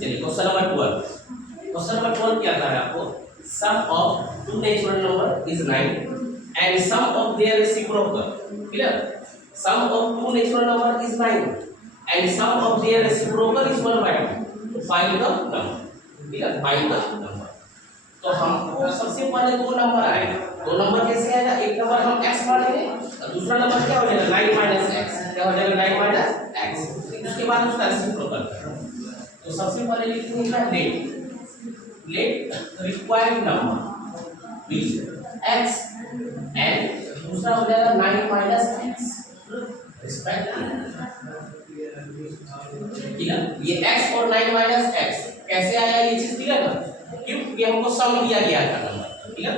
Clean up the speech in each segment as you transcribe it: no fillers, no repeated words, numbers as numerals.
चलिए question number 12। Question number 12 क्या था आपको? Sum of two natural number is 9 and sum of their reciprocal. Clear? Sum of two natural number is 9 and sum of their reciprocal is 1/2। Find the number. Clear? Find the number. तो हमको सबसे पहले दो number आएगा। दो number कैसे आएगा? एक नंबर हम x मानेंगे और दूसरा नंबर क्या हो जाएगा? 9 - x। क्या हो जाएगा? 9 - x। उसके बाद उसका रेसिप्रोकल। तो सबसे पहले लिखूंगा let required number be x and दूसरा हो जाएगा 9 - x रिस्पेक्टिवली। ये x और 9 - x कैसे आया? ये चीज क्लियर ना? क्योंकि हमको सम दिया गया था नंबर। क्लियर?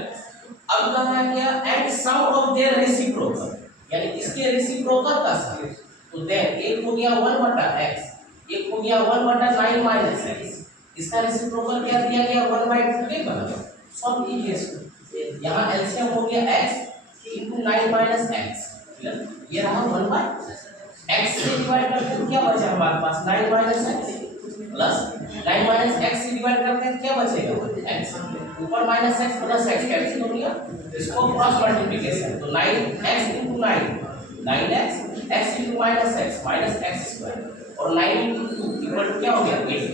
अब कहा गया and sum of their reciprocal, यानी इसके रेसिप्रोकल का सम। तो देन एक हो गया 1/x, एक हो गया 1/9 - x। इसका रेसिप्रोकल क्या दिया गया? 1/2 के बराबर। सॉल्व कीजिए। यहाँ एलसीएम हो गया x * 9 - x। क्लियर? ये रहा 1/x से डिवाइड करते हैं क्या बचा हमारे पास? 9 - x प्लस 9 - x से डिवाइड करते हैं क्या बचेगा? x। ऊपर -x प्लस x कैंसिल हो गया, इसको क्रॉस मल्टीप्लिकेशन। तो 9x * 9 9x x * -x और 9 * 2 इक्वल टू क्या हो गया? 8।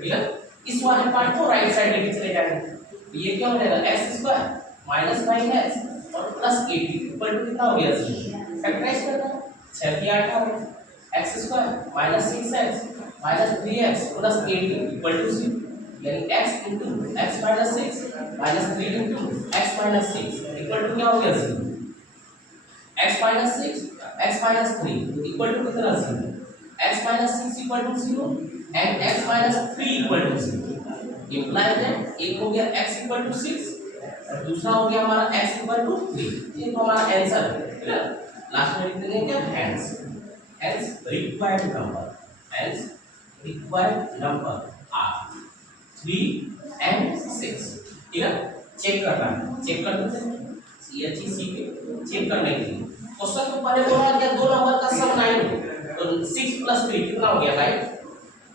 क्लियर? इस वाले पार्ट को राइट साइड लेके चले जाएंगे। ये क्या हो जाएगा? x² - 9x और प्लस 8 इक्वल टू कितना हो गया? 0। फैक्टराइज करना है। 6 की 8 हो गया। x² - 6x - 3x plus 8 equal to 0, यानी x * x - 6 - 3 * x - 6 equal to क्या हो गया? 0। x - 6 x - 3 इक्वल टू कितना? 0। x - 6 equal to 0 and x - 3 equal to 0। Imply that एक हो गया x इक्वल टू 6 और दूसरा हो गया हमारा x इक्वल टू 3। ये तो हमारा आंसर है। क्लियर? लास्ट में लिख देंगे क्या? Hence required number are 3 and 6। ठीक है? चेक करना है। चेक कर देते हैं CHEC के चेक करने के लिए। क्वेश्चन को पहले बोला गया दो नंबर का सम 9 तो 6 + 3 कितना हो गया? 9।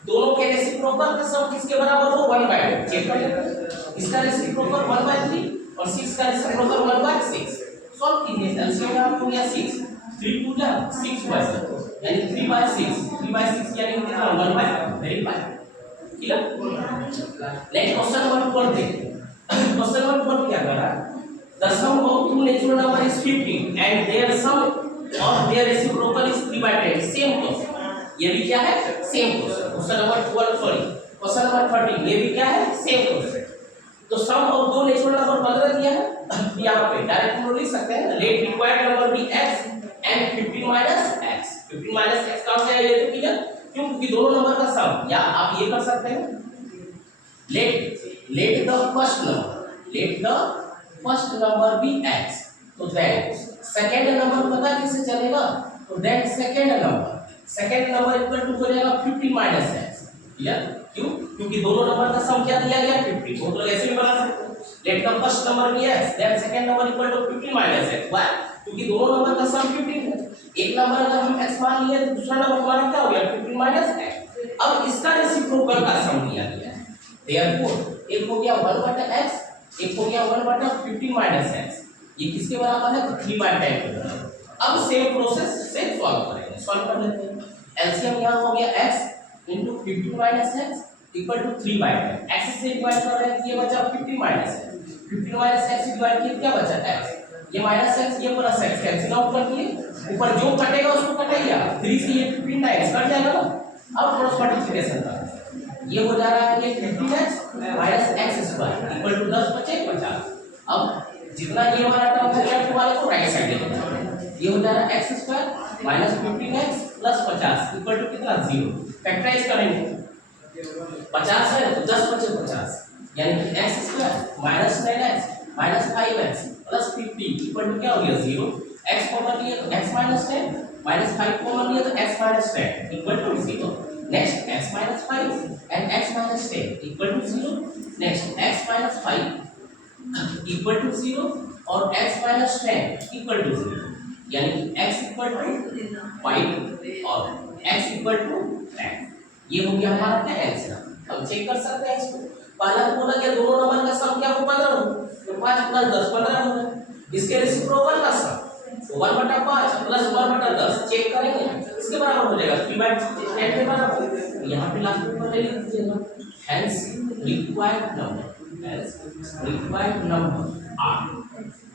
दोनों के रेसिप्रोकल का सम किसके बराबर हो? 1/2। चेक कर लेते हैं। इसका रेसिप्रोकल 1/3 और 6 का रेसिप्रोकल 1/6। सॉल्व कीजिए। एलसीएम में आपको गया 6 3 2 जा 6 बचा, यानी 3/6 3/6 यानी कितना? 1/5। Very fine. Clear? Next question number 12 देखिए। क्वेश्चन नंबर 12 क्या कह रहा है? The sum of two natural number is 50 and their sum of their reciprocal is 3/10. Same question। ये भी क्या है? Same question. Question number 12 sorry question number 13 ये भी क्या है? Same question. तो सम ऑफ दो नेचुरल नंबर बदल दिया है। यहाँ पे डायरेक्ट हम लिख सकते हैं let required number be x and 15 - x। 15 - x कहाँ से आया? ये तो क्लियर क्योंकि दोनों नंबर का सम। या आप ये कर सकते हैं let the first number be x। तो देन सेकंड नंबर पता कैसे चलेगा? तो then second number equal to हो जाएगा 15 - x। क्लियर? क्यों? क्योंकि दोनों नंबर का सम क्या दिया गया? 50। तो ऐसे भी बना सकते हैं let the first number be x then second number equal to 15 - x। Why? क्योंकि दोनों नंबर का सम 15 है। एक नंबर अगर हम x मान लिए तो दूसरा नंबर हमारा क्या हो गया? 15 - x। अब इसका रेसिप्रोकल का सम दिया गया है। देयरफॉर एक हो गया 1/x एक हो गया 1/15 - x। ये किसके बराबर है? तो 3/10 के बराबर। अब सेम प्रोसेस से सॉल्व करेंगे। सॉल्व कर लेते हैं। एलसीएम यहाँ हो गया x * 15 - x equal to 3/10। x से डिवाइड कर रहे हैं ये बचा 15 - x। 15 - x से डिवाइड किया क्या बचा? x। ये -x ये +x कैंसिल आउट कर दिए। ऊपर जो कटेगा उसको कटेगा। 3 से ये 15 टाइम्स कट जाएगा ना। अब क्रॉस मल्टीप्लिकेशन करते हैं। ये हो जा रहा है ये 15x - x² इक्वल टू 10 बचे 50। अब जितना ये वाला टर्म हो गया वाले को राइट साइड ले जाना। ये हो जा रहा है x² - 15x + 50 इक्वल टू कितना? 0। फैक्टराइज करेंगे 50 है तो 10 बचे 50, यानी कि x² - 9x - 5x + 50 equal to क्या हो गया? 0। x कॉमन लिए तो x - 10 -5 कॉमन लिए तो x - 10 equal to 0। Next x - 5 and x - 10 equal to 0। Next x - 5 equal to 0 और x - 10 इक्वल टू 0, यानी कि x इक्वल टू 5 और x इक्वल टू 10। ये हो गया हमारा क्या? आंसर। हम चेक कर सकते हैं इसको। पहला तो बोला कि दोनों नंबर का सम क्या हो 15 हो, तो 5 + 10 15 हो गया। इसके रेसिप्रोकल का सम तो 1/5 + 1/10 चेक करेंगे इसके बराबर हो जाएगा 3/10 के बराबर। यहाँ पे लास्ट में ले लीजिएगा hence required number are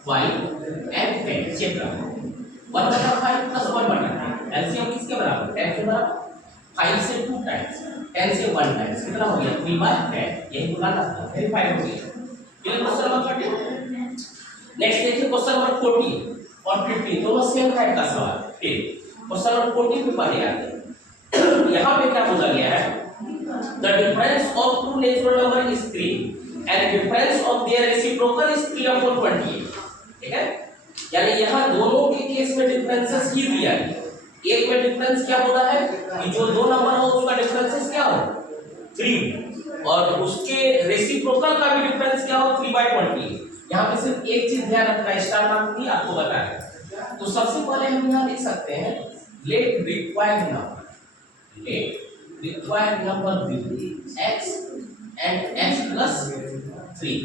five and 10 check करो 1/5 + 1/10 एलसीएम किसके बराबर 10 के बराबर। 5 से 2 टाइम्स 10 से 1 टाइम्स कितना हो गया 3/10 यही निकालना था वेरीफाई हो गया। Clear question number 30। नेक्स्ट देखिए क्वेश्चन नंबर 40 और 50 दोनों सेम टाइप का सवाल। फिर क्वेश्चन नंबर 40 पे पढ़े आते हैं। यहाँ पे क्या बोला गया है the difference of two natural number is 3 and difference of their reciprocal is 3/28। ठीक है, यानी यहाँ दोनों के केस में डिफरेंसेस ही दिया है। एक में डिफरेंस क्या बोला है कि जो दो नंबर हो उसका डिफरेंसेस क्या हो 3 और उसके रेसिप्रोकल का भी डिफरेंस क्या हो 3/20। यहाँ पे सिर्फ एक चीज ध्यान रखना स्टार मार्क की आपको बताया। तो सबसे पहले हम यहाँ लिख सकते हैं let required number be x and x + 3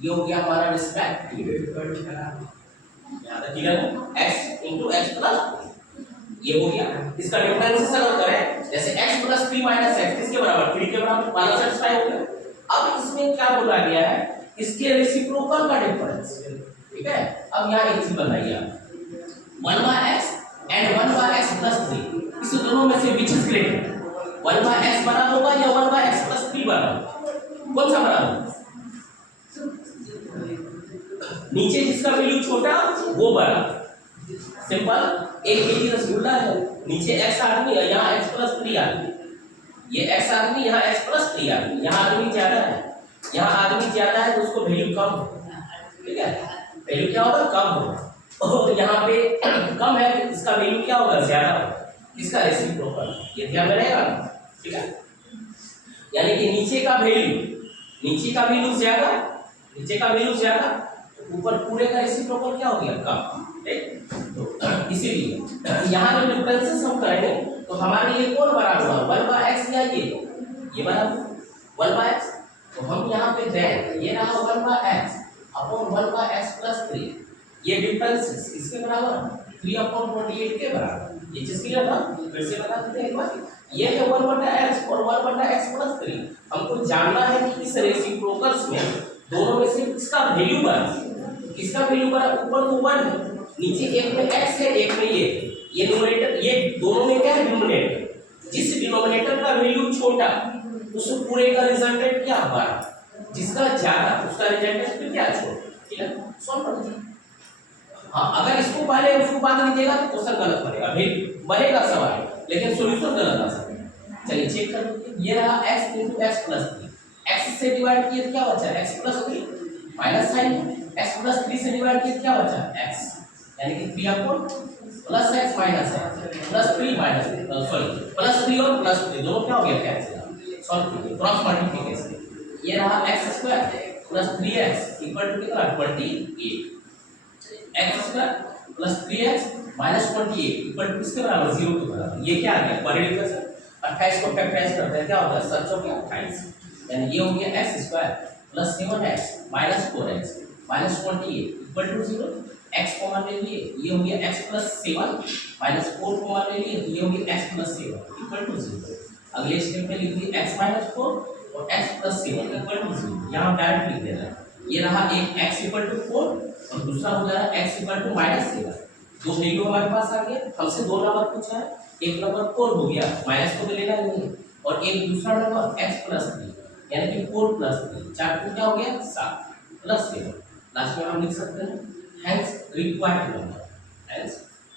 ये हो गया हमारा रिस्पेक्टिव यहाँ तक क्लियर है x × x + ये हो गया। इसका डिफरेंस अगर करें जैसे x + 3 - x किसके बराबर 3 के बराबर वाला सेटिस्फाई हो गया। अब इसमें क्या बोला गया है इसके रेसिप्रोकल का डिफरेंस। ठीक है, अब यहाँ एक चीज बताइए आप 1/x एंड 1/x + 3 इस दोनों में से विच इज ग्रेटर 1/x बड़ा होगा या 1/x + 3 बड़ा होगा कौन सा बड़ा होगा। नीचे जिसका वैल्यू छोटा वो बड़ा सिंपल एक ही रसगुल्ला है नीचे x आदमी है यहाँ x + 3 आदमी ये x आदमी यहाँ x + 3 आदमी यहाँ आदमी ज्यादा है यहाँ आदमी ज्यादा है तो उसको वैल्यू कम हो। ठीक है, वैल्यू क्या होगा कम होगा और यहाँ पे कम है इसका वैल्यू क्या होगा ज्यादा होगा इसका रेसिप्रोकल ये ध्यान में रहेगा। ठीक है, यानी कि नीचे का वैल्यू ज्यादा ऊपर पूरे का रेसिप्रोकल क्या हो गया कम। ठीक, तो इसीलिए यहाँ जो डिफरेंसेस हम करेंगे तो हमारे लिए कौन बड़ा हुआ 1/x या ये बड़ा 1/x तो हम यहाँ पे दें ये रहा 1/x अपॉन 1/x + 3 ये डिफरेंसेस इसके बराबर 3/28 के बराबर। ये चीज क्लियर था फिर से बता देते हैं एक बार ये है 1/x और 1/x + 3 हमको जानना है कि इस रेसिप्रोकल्स में दोनों में से किसका वैल्यू बड़ा ऊपर तो 1 है नीचे एक में x है एक में ये न्यूमरेटर ये दोनों में क्या है डिनोमिनेटर जिस डिनोमिनेटर का वैल्यू छोटा उस पूरे का रिजल्टेंट क्या बड़ा जिसका ज्यादा उसका रिजल्टेंट फिर क्या छोटा। ठीक है, सॉल्व कर दीजिए। हाँ अगर इसको पहले उसको बाद लीजिएगा तो क्वेश्चन गलत बनेगा फिर बनेगा सवाल लेकिन सॉल्यूशन गलत आ सकता है। चलिए चेक कर लीजिए ये रहा x × x + 3 x से डिवाइड किए क्या बचा x + 3 माइनस साइन x + 3 से डिवाइड किए क्या बचा x यानी कि 3/x - +3 और +3 दोनों क्या हो गया कैंसिल सॉल्व कीजिए क्रॉस मल्टीप्लिकेशन ये रहा x² + 3x = कितना 28 x² + 3x - 28 = किसके बराबर 0 के बराबर। ये क्या आ गया परिडिकेशन 28 को फैक्टराइज करते हैं क्या होता है 7 × 28 यानी ये हो गया x² + 7x - 4x - 28 = 0 x common ले लिए ये हो गया x + 7 - 4 कॉमन ले लिए ये हो गया x + 7 = 0। अगले स्टेप में लिख दिए x - 4 और x + 7 = 0 यहां डायरेक्ट लिख देना ये रहा एक x = 4 और दूसरा हो जा रहा x = -7 दो वैल्यू हमारे पास आ गया हमसे दो नंबर पूछा है एक नंबर 4 हो गया माइनस को लेना नहीं है और एक दूसरा नंबर x + 3 यानी कि 4 + 3 चार को क्या हो गया 7 + 7 लास्ट में हम लिख सकते हैं hence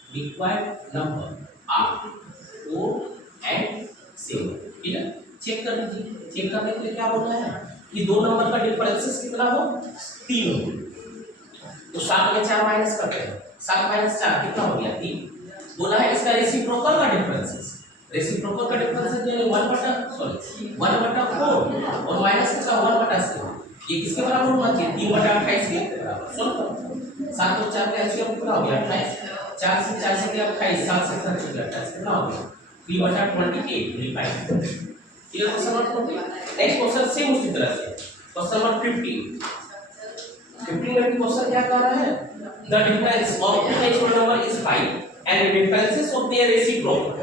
required number are 4 and 7। ठीक है, चेक कर लीजिए। चेक करने के लिए क्या बोलना है कि दो नंबर का डिफरेंसेस कितना हो 3 हो तो 7 में 4 माइनस करते हैं 7 - 4 कितना हो गया 3। बोला है इसका रेसिप्रोकल का डिफरेंसेस यानी 1/4 और माइनस किसका 1/7 ये किसके बराबर होना चाहिए 3/28 के बराबर। सॉल्व करो 7 और 4 का एलसीएम कितना हो गया 28 4 से 4 से 28 7 से 7 से 28 कितना हो गया 3/28 verify clear question number 20। Next question same उसी तरह से क्वेश्चन नंबर 15 में क्वेश्चन क्या कह रहा है, the difference of two natural number is 5 and the differences of their reciprocal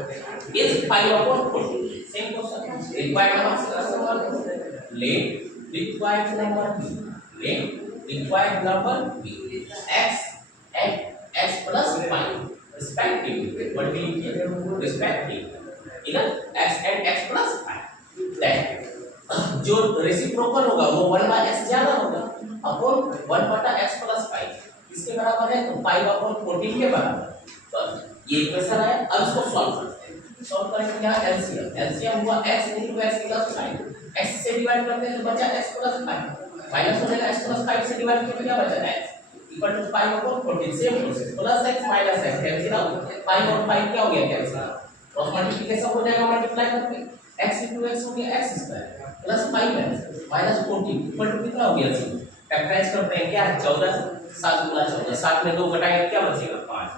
is 5/40। Same question required number let required number b x and x plus 5 respectively, but we respectively इधर x and x plus 5 that जो reciprocal होगा वो 1/x ज्यादा होगा upon 1/x plus 5 इसके बराबर है, तो 5/14 के बराबर। तो ये इक्वेशन है। अब इसको सॉल्व करते हैं। सॉल्व करेंगे क्या, एलसीएम हुआ x * x plus 5, x से डिवाइड करते हैं तो बचा x plus 5 माइनस हो जाएगा, x plus 5 से डिवाइड किया तो क्या बचा x equal to 5/14। Same process plus x minus x cancel out, 5 और 5 क्या हो गया कैंसिल, क्रॉस मल्टीप्लिकेशन हो जाएगा मल्टीप्लाई करके x * x हो गया x square plus 5x minus 14 equal to कितना हो गया 0। फैक्टराइज करते हैं क्या 14 7 गुना 14 7 में 2 घटाएंगे क्या बचेगा 5,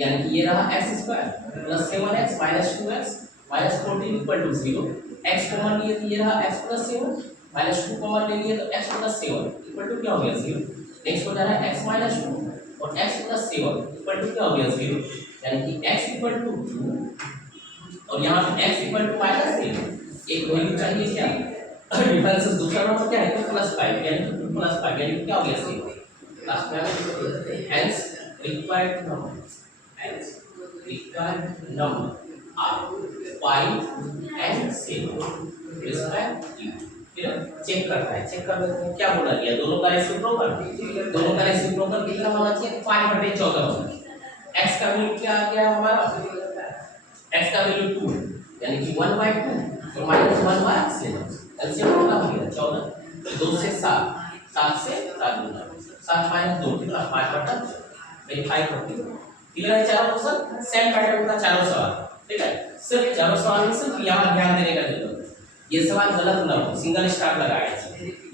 यानी कि ये रहा x square plus 7x minus 2x minus 14 equal to 0। x common लिए तो ये रहा x प्लस 7 माइनस 2 कॉमन ले लिए तो x प्लस 7 इक्वल टू क्या हो गया 0। नेक्स्ट हो जा रहा है x माइनस 2 और x प्लस 7 इक्वल टू क्या हो गया 0, यानी कि x इक्वल टू 2 और यहाँ पे x इक्वल टू माइनस 3 एक वैल्यू चाहिए क्या डिफरेंस दूसरा नंबर क्या है तो प्लस 5 यानी कि 2 प्लस 5 यानी क्या हो गया 0। लास्ट में hence required number are 5 and 7 respectively। फिर चेक करता है, चेक करने में क्या बोला गया, दोनों का रेसिप्रोकल कितना होना चाहिए 5/14 होना चाहिए। x का वैल्यू क्या आ गया हमारा, x का वैल्यू 2 यानी कि 1/2 और माइनस 1/7 एलसीएम कितना हो गया 14, 2 से 7 7 से 7 गुना 7 माइनस 2 कितना 5/14 क्लियर है। चारों क्वेश्चन सेम पैटर्न का चारों सवाल, ठीक है। सिर्फ चारों सवाल में सिर्फ यहाँ ध्यान देने का जरूरत है, ये सवाल गलत ना हो, सिंगल स्टार लगाए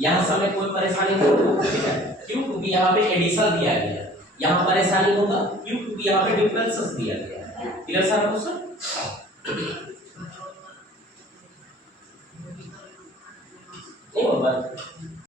यहाँ समय कोई परेशानी नहीं होगी, ठीक है। क्यों, क्योंकि यहाँ पे एडिशन दिया गया है, यहाँ परेशानी होगा क्यों, क्योंकि यहाँ पे डिफरेंसेस दिया गया है। क्लियर सारा क्वेश्चन नहीं होगा।